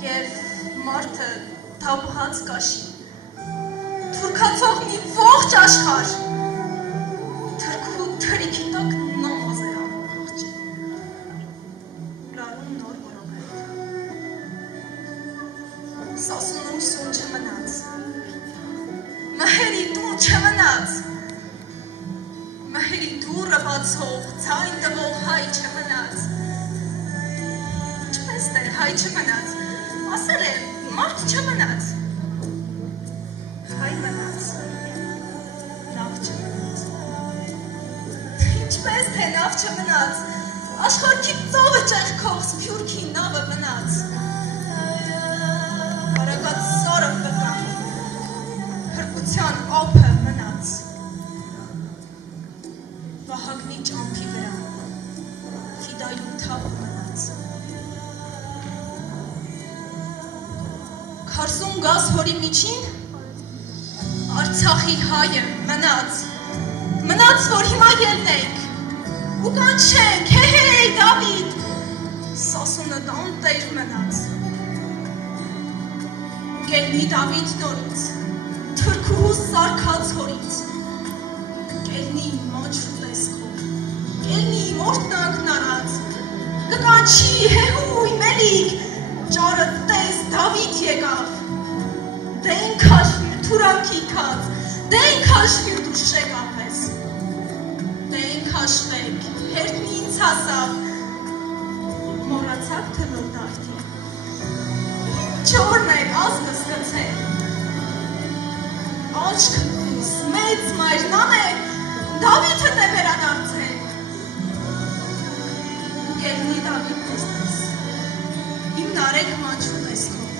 Եվ մարդը թափահաց կաշի, թուրքացող մի ողջ աշխար, թրքու թրիքի տակ նամազ էր անում ողջ, լարում նոր որոներ, սասունում սուն չմնաց, մհերի տուն չմնաց, մհերի դուրը բացող, ցայն տվող հայ չմնաց, ինչպես թե հայ չմնաց, ասել է մարդ չմնաց, հայ մնաց, նավ չմնաց, ինչպես թե նավ չմնաց, աշխարհքի ծովը ճեղքող սփյուռքի նավը մնաց, արագած սարը վկան, հրկության ափը մնաց, Վահագնի ճամփի վրա, ֆիդայում թափը մնաց, Քարսուն գազ հորի միջին, Արցախի հայը մնաց, որ հիմա ելնենք, ու կանչենք, հեհեյ Դավիթ, սասունը տանտեր մնաց, կելնի Դավիթ նորից, թրքուհու սարքած հորից, կելնի մաչրու տեսքով, կելնի մորտնանքն արած, կկանչի հեհույ մելիք, ճարը տես Դավիթ եկավ, դեն քաշվիր թուրանքի քած, դեն քաշվիր դու շեկավ ես, դեն քաշվեք, հերթն ինձ հասավ, մորացավ թե որ դարդի, չորն էր ազգս կցել, ալչքը դուս, մեծ մայրնան է, Դավիթը թե վերադարձել, կելնի Դավիթ տեսնես, իմ նարեկ մանչու տեսքով,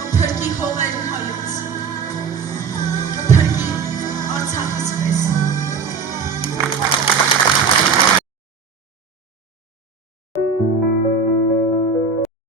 կոպրկի հողերն